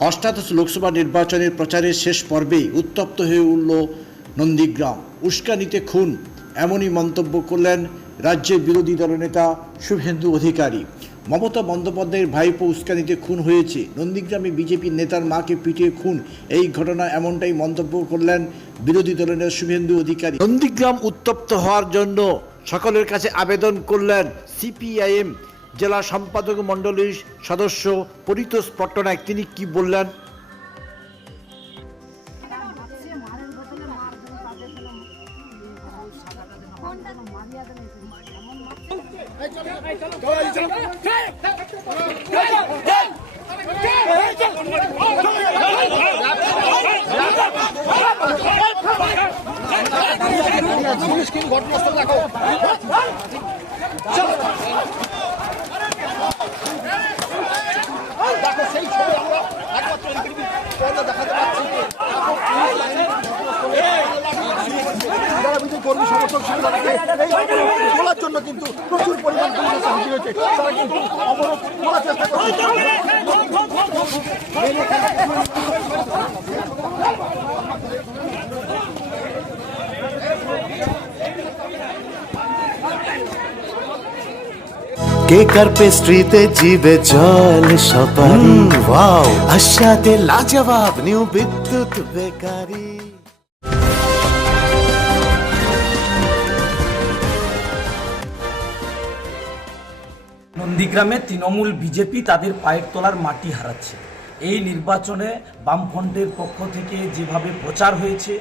অষ্টাদশ লোকসভা নির্বাচনের প্রচারের শেষ পর্বেই উত্তপ্ত হয়ে উঠল নন্দীগ্রাম। উস্কানিতে খুন, এমনই মন্তব্য করলেন রাজ্যের বিরোধী দলনেতা শুভেন্দু অধিকারী। মমতা বন্দ্যোপাধ্যায়ের ভাইপো উস্কানিতে খুন হয়েছে। নন্দীগ্রামে বিজেপির নেতার মাকে পিটিয়ে খুন, এই ঘটনা এমনটাই মন্তব্য করলেন বিরোধী দলের নেতা শুভেন্দু অধিকারী। নন্দীগ্রাম উত্তপ্ত হওয়ার জন্য সকলের কাছে আবেদন করলেন সিপিআইএম জেলা সম্পাদক মণ্ডলীর সদস্য পরিতোষ পট্টনায়ক তিনি কি বললেন বিজেপি কর্মী সমর্থক তাদেরকে এই অবরোধ তোলার জন্য কিন্তু প্রচুর পরিমাণ পুলিশের সাহায্য হয়েছে। তারা কিন্তু অবরোধ তোলার চেষ্টা করছে। কেকার পেস্ট্রিতে জিবে জল সপারি? ওয়াও। আশাতে লাজবাব নিউ বিদ্যুৎ বেকারি। নন্দীগ্রামে তৃণমূল বিজেপি তাদের পায়ের তলার মাটি হারাচ্ছে। এই নির্বাচনে বামফ্রন্টের পক্ষ থেকে যেভাবে প্রচার হয়েছে,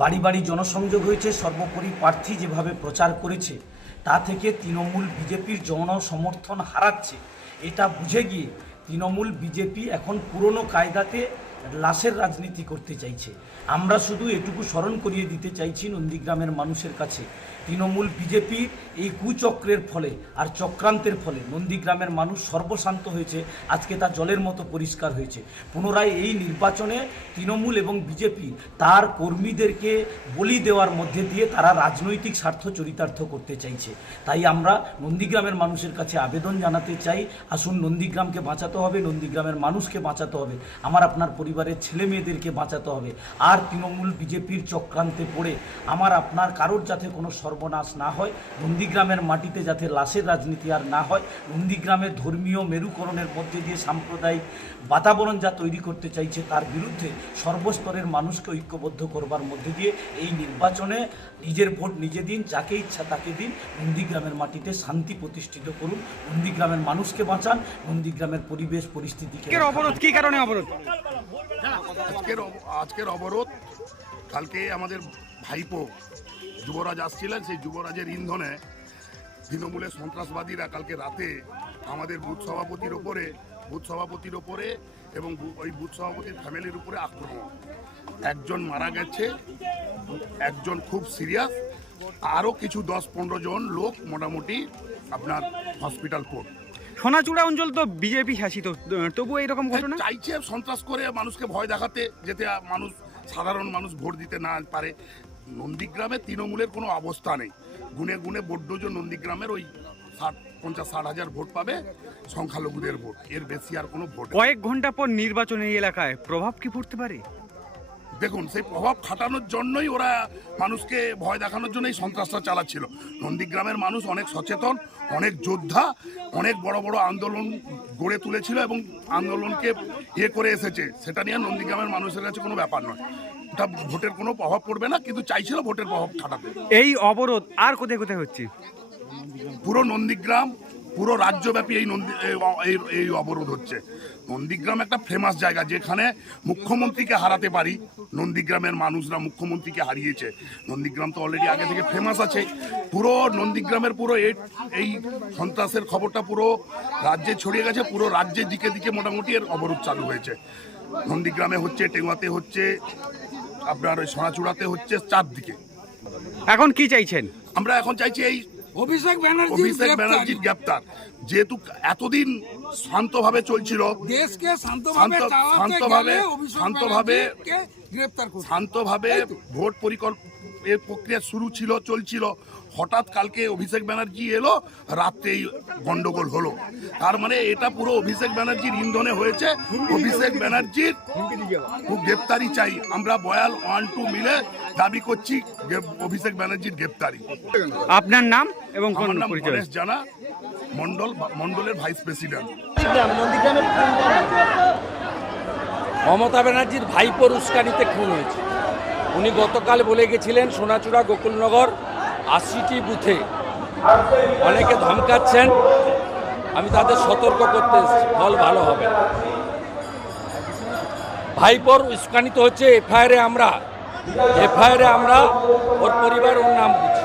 বাড়ি বাড়ি জনসংযোগ হয়েছে, সর্বোপরি প্রার্থী যেভাবে প্রচার করেছে, তা থেকে তৃণমূল বিজেপির জন সমর্থন হারাচ্ছে। এটা বুঝে গিয়ে তৃণমূল বিজেপি এখন পুরনো কায়দাতে লাশের রাজনীতি করতে চাইছে। আমরা শুধু এটুকু স্মরণ করিয়ে দিতে চাইছি নন্দীগ্রামের মানুষের কাছে। তৃণমূল বিজেপির এই কুচক্রের ফলে আর চক্রান্তের ফলে নন্দীগ্রামের মানুষ সর্বশান্ত হয়েছে, আজকে তা জলের মতো পরিষ্কার হয়েছে। পুনরায় এই নির্বাচনে তৃণমূল এবং বিজেপি তার কর্মীদেরকে বলি দেওয়ার মধ্যে দিয়ে তারা রাজনৈতিক স্বার্থ চরিতার্থ করতে চাইছে। তাই আমরা নন্দীগ্রামের মানুষের কাছে আবেদন জানাতে চাই, আসুন নন্দীগ্রামকে বাঁচাতে হবে, নন্দীগ্রামের মানুষকে বাঁচাতে হবে। আমার আপনার পরিবারের ছেলে মেয়েদেরকে বাঁচাতে হবে। আর তৃণমূল বিজেপির চক্রান্তে পড়ে আমার আপনার কারোর যাতে কোনো সর্বনাশ না হয়, নন্দীগ্রামের মাটিতে যাতে লাশের রাজনীতি আর না হয় নন্দীগ্রামের ধর্মীয় মেরুকরণের মধ্যে দিয়ে সাম্প্রদায়িক বাতাবরণ যা তৈরি করতে চাইছে তার বিরুদ্ধে সর্বস্তরের মানুষকে ঐক্যবদ্ধ করবার মধ্যে দিয়ে এই নির্বাচনে নিজের ভোট নিজে দিন, যাকে ইচ্ছা তাকে দিন, নন্দীগ্রামের মাটিতে শান্তি প্রতিষ্ঠিত করুন, নন্দীগ্রামের মানুষকে বাঁচান, নন্দীগ্রামের পরিবেশ, পরিস্থিতিকে অবরোধ, কি কারণে অবরোধ? আজকের আজকের অবরোধ, কালকে আমাদের ভাইপো যুবরাজ আসছিলেন, সেই যুবরাজের ইন্ধনে তৃণমূলের সন্ত্রাসবাদীরা কালকে রাতে আমাদের বুথ সভাপতির ওপরে, বুথ সভাপতির ওপরে এবং ওই বুথ সভাপতির ফ্যামিলির উপরে আক্রমণ। একজন মারা গেছে, একজন খুব সিরিয়াস, আরও কিছু দশ পনেরো জন লোক মোটামুটি আপনার হসপিটাল কোর্ট। সোনাচূড়া অঞ্চল তো বিজেপি শাসিত তবু এইরকম ঘটনা? চাইছে সন্ত্রাস করে মানুষকে ভয় দেখাতে যেতে মানুষ সাধারণ মানুষ ভোট দিতে না পারে। নন্দীগ্রামে তৃণমূলের কোনো অবস্থা নেই। গুনে গুনে বড্ডোজন নন্দীগ্রামের ওই ষাট পঞ্চাশ ষাট হাজার ভোট পাবে সংখ্যালঘুদের ভোট। এর বেশি আর কোনো ভোট কয়েক ঘণ্টা পর নির্বাচন এলাকায়। প্রভাব কি পড়তে পারে? দেখুন সেই প্রভাব খাটানোর জন্যই ওরা মানুষকে ভয় দেখানোর জন্যই সন্ত্রাসটা চালাচ্ছিল। নন্দীগ্রামের মানুষ অনেক সচেতন অনেক যোদ্ধা অনেক বড় বড় আন্দোলন গড়ে তুলেছিল এবং আন্দোলনকে ইয়ে করে এসেছে। সেটা নিয়ে নন্দীগ্রামের মানুষের কাছে কোনো ব্যাপার নয়। ওটা ভোটের কোনো প্রভাব পড়বে না কিন্তু চাইছিল ভোটের প্রভাব খাটাতে। এই অবরোধ আর কোথায় কোথায় হচ্ছে? পুরো নন্দীগ্রাম পুরো রাজ্যব্যাপী এই নন্দী এই অবরোধ হচ্ছে। নন্দীগ্রাম একটা ফেমাস জায়গা যেখানে মুখ্যমন্ত্রীকে হারাতে পারি নন্দীগ্রামের মানুষরা মুখ্যমন্ত্রীকে হারিয়েছে। নন্দীগ্রাম তো অলরেডি আগে থেকে ফেমাস আছে। পুরো নন্দীগ্রামের পুরো এই এই সন্ত্রাসের খবরটা পুরো রাজ্যে ছড়িয়ে গেছে পুরো রাজ্যের দিকে দিকে মোটামুটি এর অবরোধ চালু হয়েছে। নন্দীগ্রামে হচ্ছে টেঙ্গাতে হচ্ছে আপনার ওই সোনাচূড়াতে হচ্ছে চারদিকে। এখন কি চাইছেন? আমরা এখন চাইছি এই অভিষেক ব্যানার্জি অভিষেক ব্যানার্জির গ্রেপ্তার। যেহেতু এতদিন শান্তভাবে চলছিল দেশকে শান্তভাবে শান্ত- শান্তভাবে- শান্তভাবে- ব্যানার্জিকে শান্তভাবে ভোট পরিকল্প এর প্রক্রিয়া শুরু ছিল চলছিল। হঠাৎ কালকে অভিষেক ব্যানার্জি এলো রাত্রেই গন্ডগোল হলো। তার মানে এটা পুরো অভিষেক ব্যানার্জির ইন্ধনে হয়েছে। অভিষেক ব্যানার্জির খুব গ্রেপ্তারি চাই। আমরা বয়াল ওয়ান টু মিলে দাবি করছি অভিষেক ব্যানার্জির গ্রেপ্তারি। আপনার নাম এবং আমার নাম পরিচয়? গণেশ জানা মন্ডল মন্ডলের ভাইস প্রেসিডেন্ট। মমতা ব্যানার্জির ভাইপোর উস্কানিতে খুন হয়েছে। উনি গতকাল বলে গেছিলেন সোনাচূড়া গোকুলনগর আশিটি বুথে অনেকে ধমকাচ্ছেন। আমি তাদের সতর্ক করতে ফল ভালো হবে ভাইপর উস্কানিত হচ্ছে এফআইআরে আমরা। এফআইআরে আমরা ওর পরিবার ওর নাম দিচ্ছি।